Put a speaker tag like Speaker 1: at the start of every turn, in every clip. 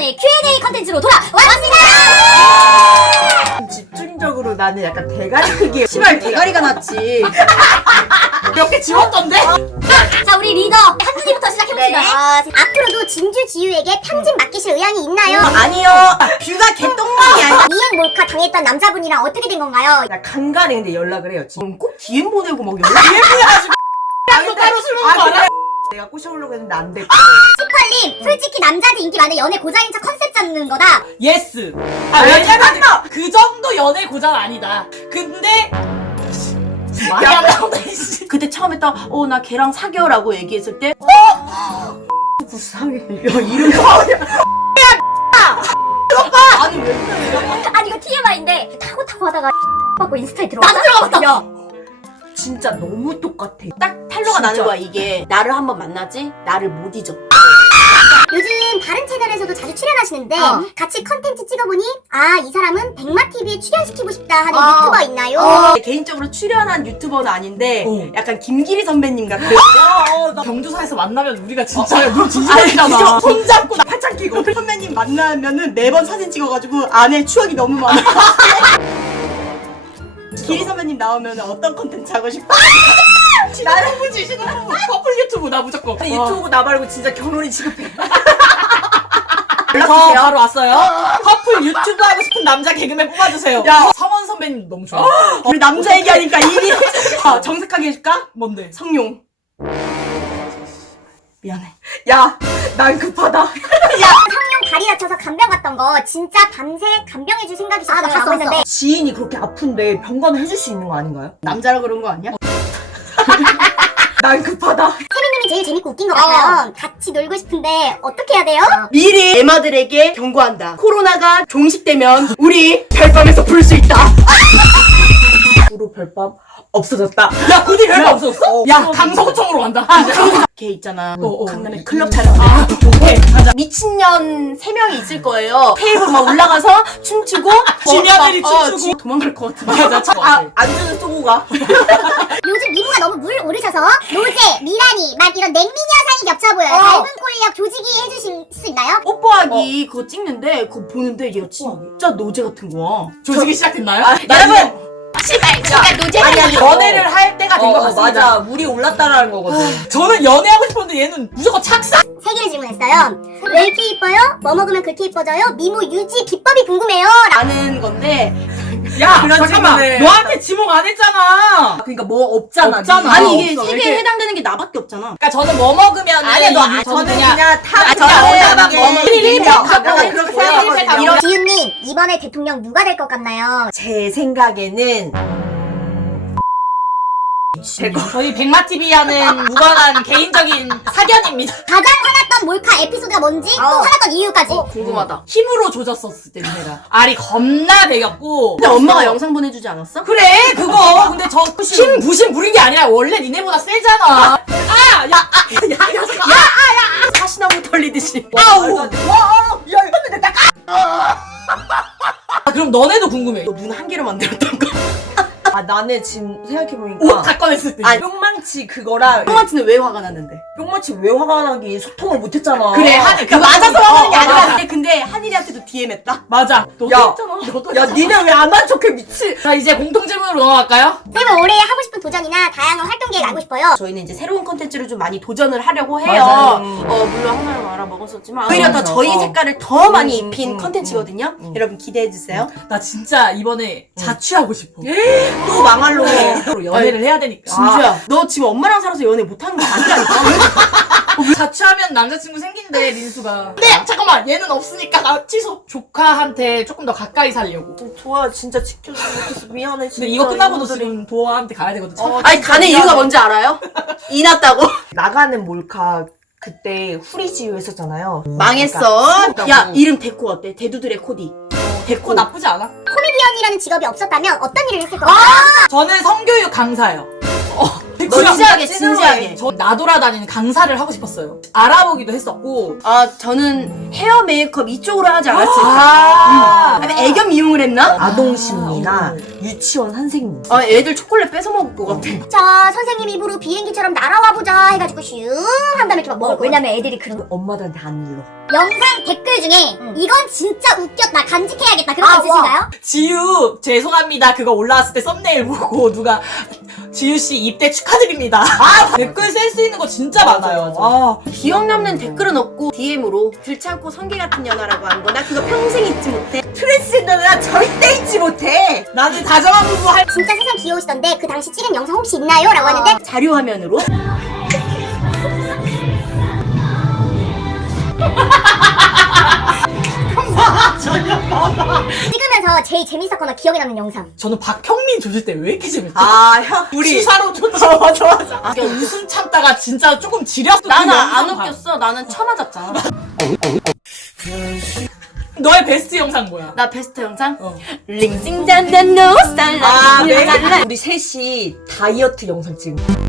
Speaker 1: 이번에 Q&A 컨텐츠로 돌아왔습니다!
Speaker 2: 집중적으로 나는 약간 대가리 크기. 시발 대가리가 낫지.
Speaker 3: 몇 개 지웠던데?
Speaker 1: 자, 우리 리더 한준이부터 시작해봅시다.
Speaker 4: 앞으로도 진주 지유에게 편집 맡기실 의향이 있나요?
Speaker 2: 아니요. 뷰가 개똥망이야.
Speaker 4: 미행 몰카 당했던 남자분이랑 어떻게 된 건가요?
Speaker 2: 나 간간히 근데 연락을 해요. 지금 꼭 DM 보내고 막 연락. DM 보내가지고.
Speaker 3: 또 따로 술 먹는 거 알아?
Speaker 2: 내가 꼬셔오려고 했는데 안 됐고.
Speaker 4: 18님, 솔직히 남자한테 인기 많은 연애 고장인 척 컨셉 잡는 거다.
Speaker 3: 예스. 아, 왜냐면 그 정도 연애 고장 아니다. 근데 말이 안 나온다 이씨.
Speaker 2: 그때 처음에 딱 나 걔랑 사겨라고 얘기했을 때 불쌍해. 야 이름
Speaker 3: 아니 왜 그래?
Speaker 1: 아니, 이거 TMI인데 타고 하다가 받고 인스타에 들어와.
Speaker 3: 나도 들어갔다.
Speaker 1: 야,
Speaker 2: 진짜 너무 똑같아. 딱 탈로가 나는 거야 이게. 나를 한번 만나지 나를 못 잊어.
Speaker 4: 요즘 다른 채널에서도 자주 출연하시는데 같이 컨텐츠 찍어보니 이 사람은 백마TV에 출연시키고 싶다 하는 유튜버 있나요?
Speaker 2: 개인적으로 출연한 유튜버는 아닌데
Speaker 3: 어.
Speaker 2: 약간 김기리 선배님 같은.
Speaker 3: 나 경주사에서 만나면 우리가 진짜 눈 진지하잖아.
Speaker 2: 손잡고 나 팔짱 끼고 선배님 만나면은 매번 사진 찍어가지고 안에 추억이 너무 많아. 기리 선배님 나오면 어떤 컨텐츠 하고 싶어?
Speaker 3: 신혼부부지 신혼부부. 커플 유튜브 나 무조건.
Speaker 2: 유튜브 나 말고 진짜 결혼이 지급해.
Speaker 3: 저
Speaker 2: 연락주세요.
Speaker 3: 바로 왔어요. 커플 유튜브 하고 싶은 남자 개그맨 뽑아주세요.
Speaker 2: 야.
Speaker 3: 성원 선배님 너무 좋아.
Speaker 2: 우리 남자 얘기하니까 일이 정색하게 해줄까?
Speaker 3: 뭔데?
Speaker 2: 성룡. 미안해. 야, 난 급하다.
Speaker 4: 성룡 다리 다쳐서 간병 갔던 거 진짜 밤새 간병해줄 생각이셨어요?
Speaker 1: 나 봤어,
Speaker 4: 했는데
Speaker 2: 지인이 그렇게 아픈데 병간호 해줄 수 있는 거 아닌가요? 남자라 그런 거 아니야? 난 급하다.
Speaker 4: 세민님이 제일 재밌고 웃긴 것 같아요. 같이 놀고 싶은데 어떻게 해야 돼요?
Speaker 2: 미리 에마들에게 경고한다. 코로나가 종식되면 우리 별밤에서 불 수 있다. 후로 별밤 없어졌다.
Speaker 3: 야 고디 별거 없었어? 야 강서구청으로 간다.
Speaker 2: 걔 있잖아.
Speaker 3: 어.
Speaker 2: 강남에 클럽 촬영.
Speaker 3: 오케이 가자.
Speaker 2: 미친년 3명이 있을 거예요. 테이블 막 올라가서 춤추고
Speaker 3: 지녀들이 춤추고.
Speaker 2: 도망갈 것 같은데.
Speaker 3: 맞아.
Speaker 2: 안주는 쏘고 가.
Speaker 4: 요즘 미모가 너무 물 오르셔서 로제, 미라니 막 이런 냉미녀상이 겹쳐 보여요. 닮은 꼴력 조직이 해주실 수 있나요?
Speaker 2: 뽀뽀하기 그거 찍는데 그거 보는데 얘가 진짜 노제 같은 거야.
Speaker 3: 조직이 시작됐나요?
Speaker 2: 여러분!
Speaker 1: 씨발, 제가 노제.
Speaker 2: 아니,
Speaker 3: 연애를 할 때가 된 것 같습니다.
Speaker 2: 맞아. 물이 올랐다라는 거거든.
Speaker 3: 저는 연애하고 싶었는데 얘는 무조건 착상.
Speaker 4: 3개를 질문했어요. 왜 이렇게 이뻐요? 뭐 먹으면 그렇게 이뻐져요? 미모 유지 비법이 궁금해요.
Speaker 2: 라는 건데
Speaker 3: 야
Speaker 2: 그런
Speaker 3: 잠깐만.
Speaker 2: 질문을-
Speaker 3: 너한테 지목 안 했잖아.
Speaker 2: 그러니까 뭐 없잖아.
Speaker 3: 없잖아.
Speaker 2: 아니 이게
Speaker 3: 없어.
Speaker 2: 세계에
Speaker 3: 이렇게-
Speaker 2: 해당되는 게 나밖에 없잖아.
Speaker 3: 그러니까 저는 뭐 먹으면
Speaker 2: 아니야 너 저는 그냥 탑
Speaker 3: 저는
Speaker 2: 뭐
Speaker 3: 그냥
Speaker 2: 그렇게
Speaker 3: 그냥
Speaker 2: 생각하거든요.
Speaker 3: 이런-
Speaker 4: 지은님, 이번에 대통령 누가 될 것 같나요?
Speaker 2: 제 생각에는
Speaker 3: 저희 백마TV 하는 무관한 개인적인 사견입니다.
Speaker 4: 가장 화났던 몰카 에피소드가 뭔지 또 화났던 이유까지.
Speaker 2: 궁금하다.
Speaker 3: 힘으로 조졌었을 때 내가 알이 겁나 배겼고.
Speaker 2: 근데 엄마가 영상 보내주지 않았어?
Speaker 3: 그래 그거. 근데 저 힘 부심 부린 게 아니라 원래 니네보다 세잖아.
Speaker 2: 사시나무 털리듯이.
Speaker 3: 아우.
Speaker 2: 야 이거 딱.
Speaker 3: 아, 그럼 너네도 궁금해.
Speaker 2: 눈 한 개로 만들었던 거. 나는 지금 생각해보니까
Speaker 3: 옷 다 꺼냈을 때.
Speaker 2: 아니 뿅망치 그거랑 뿅망치는 왜 화가 났는데? 뿅망치 왜 화가 나기 소통을 못했잖아.
Speaker 3: 그래, 한일
Speaker 2: 그러니까 맞아서 화나는 게
Speaker 3: 어,
Speaker 2: 아니라
Speaker 3: 맞아.
Speaker 2: 근데 한일이한테도 DM 했다?
Speaker 3: 맞아. 너도
Speaker 2: 야,
Speaker 3: 했잖아. 너도
Speaker 2: 야
Speaker 3: 했잖아.
Speaker 2: 니네 왜 안 한 척해 미친.
Speaker 3: 자 이제 공통질문으로 넘어갈까요?
Speaker 4: 쌤은 올해 하고 싶은 도전이나 다양한 활동 계획 알고 싶어요.
Speaker 2: 저희는 이제 새로운 컨텐츠를 좀 많이 도전을 하려고 해요.
Speaker 3: 맞아요.
Speaker 2: 물론 하나를 알아먹었었지만 오히려 더
Speaker 3: 맞아.
Speaker 2: 저희 색깔을 더 많이 입힌
Speaker 3: 음,
Speaker 2: 컨텐츠거든요. 여러분 기대해주세요.
Speaker 3: 나 진짜 이번에 자취하고 싶어.
Speaker 2: 또 망할로 해.
Speaker 3: 연애를 해야 되니까.
Speaker 2: 진주야 너 지금 엄마랑 살아서 연애 못하는 거 아니라니까.
Speaker 3: 자취하면 남자친구 생긴대 민수가. 근데 잠깐만 얘는 없으니까 나 취소. 조카한테 조금 더 가까이 살려고.
Speaker 2: 좋아 진짜 지켜주지 못해서 미안해 진짜.
Speaker 3: 근데 이거 끝나고도 지금 도아한테 가야 되거든.
Speaker 2: 아니 가는 이유가 뭔지 알아요? 이났다고. 나가는 몰카 그때 후리지유 했었잖아요. 망했어. 야 이름 데코 어때? 대두들의 코디.
Speaker 3: 데코 나쁘지 않아.
Speaker 4: 코미디언이라는 직업이 없었다면 어떤 일을 했을 것 같아요?
Speaker 3: 저는 성교육 강사요.
Speaker 2: 진지하게.
Speaker 3: 저 나돌아다니는 강사를 하고 싶었어요. 알아보기도 했었고.
Speaker 2: 저는 헤어 메이크업 이쪽으로 하지 않았을까? 아니 애교 미용을 했나? 아동심리나 유치원 선생님. 애들 초콜릿 뺏어 먹을 것 같아.
Speaker 4: 자, 선생님 입으로 비행기처럼 날아와 보자 해가지고 슝 한 다음에 이렇게 막 먹을 거야.
Speaker 1: 왜냐면 애들이 그런
Speaker 2: 엄마들한테 안 눌러.
Speaker 4: 영상 댓글 중에 이건 진짜 웃겼다 간직해야겠다 그런 거 있으신가요?
Speaker 3: 지유 죄송합니다 그거 올라왔을 때 썸네일 보고 누가 지유씨 입대 축하드립니다. 댓글 쓸 수 있는 거 진짜 많아요.
Speaker 2: 아, 기억 남는 댓글은 없고 DM으로 불창고 성게 같은 연하라고 한 거 나 그거 평생 잊지 못해. 트랜스젠더는 절대 잊지 못해.
Speaker 3: 나는 다정한 부부 할
Speaker 4: 진짜 세상 귀여우시던데 그 당시 찍은 영상 혹시 있나요? 라고 하는데
Speaker 2: 자료 화면으로.
Speaker 4: 찍으면서 제일 재밌었거나 기억에 남는 영상.
Speaker 3: 저는 박형민 조질 때 왜 이렇게 재밌죠?
Speaker 2: 아, 형, 우리.
Speaker 3: 수사로 줬죠. 맞아. 웃음 참다가 진짜 조금 지렸어.
Speaker 2: 나는 안 웃겼어. 나는 쳐맞았잖아.
Speaker 3: 너의 베스트 영상 뭐야?
Speaker 2: 나 베스트 영상?
Speaker 3: 어.
Speaker 2: 링싱잔잔 노살라.
Speaker 3: 아, 네.
Speaker 2: 우리 셋이 다이어트 영상 찍은 거.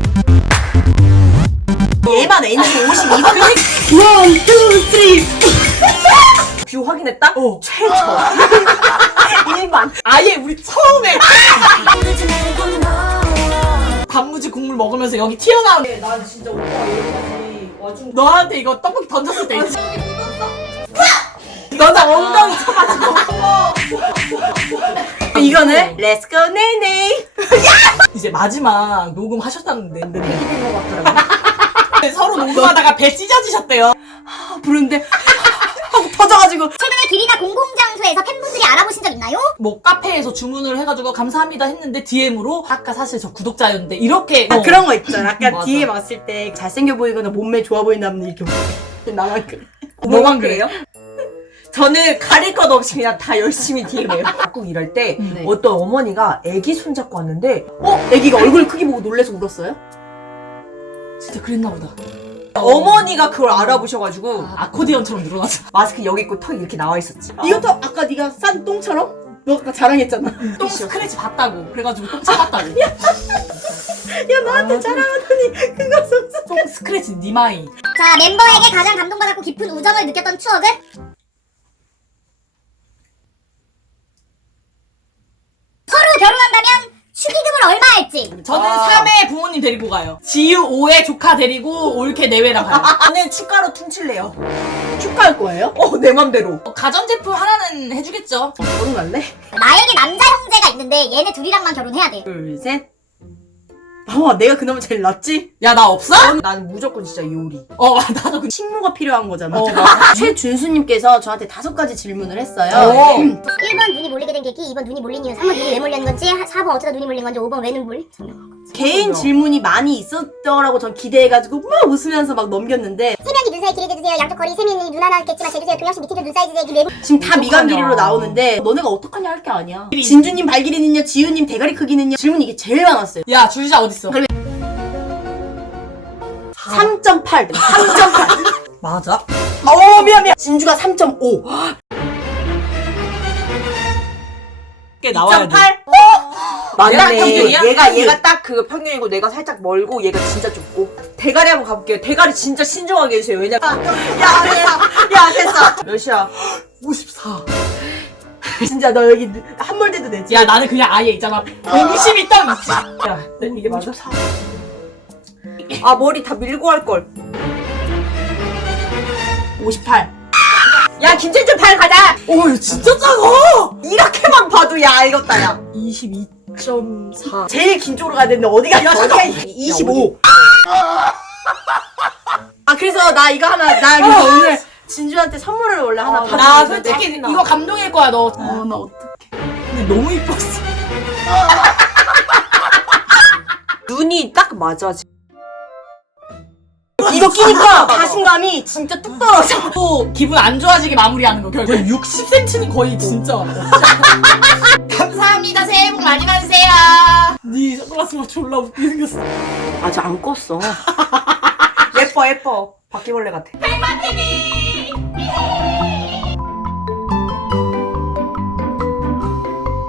Speaker 2: 얘만 NG 52번. 원, 투, 쓰리. 뷰 확인했다?
Speaker 3: 어.
Speaker 2: 최저. 1만.
Speaker 3: 아예 우리 처음에 단무지 국물 먹으면서 여기 튀어나오는 난 진짜 오빠 여기까지 와준 너한테 이거 떡볶이 던졌을 때 있지?
Speaker 2: 너는 엉덩이 쳐가지고. 이거는 렛츠고 네네.
Speaker 3: 이제 마지막 녹음 하셨다는데
Speaker 2: 폐기된 것 같더라고.
Speaker 3: 서로 녹음하다가 배 찢어지셨대요.
Speaker 2: 부른데 하고 터져가지고.
Speaker 4: 최근에 길이나 공공장소에서 팬분들이 알아보신 적 있나요?
Speaker 3: 뭐 카페에서 주문을 해가지고 감사합니다 했는데 DM으로 아까 사실 저 구독자였는데 이렇게
Speaker 2: 아, 그런 거 있잖아. 약간
Speaker 3: 맞아.
Speaker 2: DM 왔을 때 잘생겨 보이거나 몸매 좋아 보인다면 이렇게. 나만 그래.
Speaker 3: 너만 그래요?
Speaker 2: 저는 가릴 것 없이 그냥 다 열심히 DM해요. 꼭 일할 때
Speaker 3: 네.
Speaker 2: 어떤 어머니가 애기 손잡고 왔는데 애기가 얼굴 크기 보고 놀래서 울었어요?
Speaker 3: 진짜 그랬나 보다.
Speaker 2: 어머니가 그걸 알아보셔가지고
Speaker 3: 아코디언처럼 늘어나죠.
Speaker 2: 마스크 여기 있고 턱이 이렇게 나와 있었지. 이것도 아까 네가 싼 똥처럼? 너 아까 자랑했잖아.
Speaker 3: 똥 스크래치 봤다고. 그래가지고 똥 참았다고.
Speaker 2: 야 나한테 자랑하더니 그거 썼어.
Speaker 3: 똥 스크래치 니마이.
Speaker 4: 자, 멤버에게 가장 감동받았고 깊은 우정을 느꼈던 추억은? 서로 결혼한다면 축의금을 얼마 할지.
Speaker 3: 저는
Speaker 2: 아.
Speaker 3: 3회 부모님 데리고 가요. 지유 5회 조카 데리고 올케 내외랑 가요.
Speaker 2: 나는 축가로 퉁칠래요. 축가할 거예요? 내 맘대로.
Speaker 3: 가전제품 하나는 해주겠죠.
Speaker 2: 결혼할래?
Speaker 4: 나에게 남자 형제가 있는데 얘네 둘이랑만 결혼해야 돼.
Speaker 2: 둘, 셋. 내가 그나마 제일 낫지?
Speaker 3: 야, 나 없어?
Speaker 2: 난 무조건 진짜 요리.
Speaker 3: 나도 그
Speaker 2: 식모가 필요한 거잖아.
Speaker 3: 맞아.
Speaker 2: 최준수님께서 저한테 5가지 질문을 했어요.
Speaker 4: 1번 눈이 몰리게 된 계기, 2번 눈이 몰린 이유, 3번 눈이 왜 몰리는 건지, 4번 어쩌다 눈이 몰린 건지, 5번 왜 눈 몰리?
Speaker 2: 개인 질문이 많이 있었더라고 전 기대해가지고 막 웃으면서 막 넘겼는데
Speaker 4: 세면기 눈 사이 길이 재주세요. 양쪽 거리 세면이 눈 하나겠지만 재주세요. 동영씨 밑에도 눈 사이즈 재기 매부.
Speaker 2: 지금 다 미간 길이로 나오는데 너네가 어떡하냐 할 게 아니야. 진주님 발 길이는요, 지유님 대가리 크기는요. 질문이 이게 제일 많았어요.
Speaker 3: 야, 줄자 어딨어?
Speaker 2: 3.8. 3.8.
Speaker 3: 맞아.
Speaker 2: 미안. 진주가 3.5.
Speaker 3: 꽤 나와야 돼.
Speaker 2: 2.8?
Speaker 3: 얘가 평균이야?
Speaker 2: 얘가 딱 그 평균이고 내가 살짝 멀고 얘가 진짜 좁고. 대가리 한번 가볼게요. 대가리 진짜 신중하게 해주세요. 왜냐면 야 됐어. 몇이야?
Speaker 3: 54.
Speaker 2: 진짜 너 여기 한몰대도 되지?
Speaker 3: 야, 나는 그냥 아예 있잖아. 52 딱 있지.
Speaker 2: 야, 이게 맞아? 머리 다 밀고 할걸. 58. 야, 김진주 8 가자!
Speaker 3: 오, 진짜 작아!
Speaker 2: 이렇게만 봐도 야, 알겠다, 야.
Speaker 3: 22.4.
Speaker 2: 제일 긴 쪽으로 가야 되는데, 어디가?
Speaker 3: 야, 잠깐.
Speaker 2: 25. 그래서 나 이거 하나, 나 그래서 오늘 진주한테 선물을 원래 하나 받았는데.
Speaker 3: 나 솔직히 이거 감동일 거야, 너.
Speaker 2: 나 어떡해.
Speaker 3: 근데 너무 이뻤어.
Speaker 2: 눈이 딱 맞아. 이거 끼니까 자신감이 진짜 뚝 떨어져.
Speaker 3: 또 기분 안 좋아지게 마무리하는 거 결국 60cm는 거의 진짜 감사합니다. 새해 복 많이 받으세요. 네 선글라스가 졸라 웃기게 생겼어.
Speaker 2: 아직 안 껐어. 예뻐. 바퀴벌레 같아.
Speaker 3: 헬마TV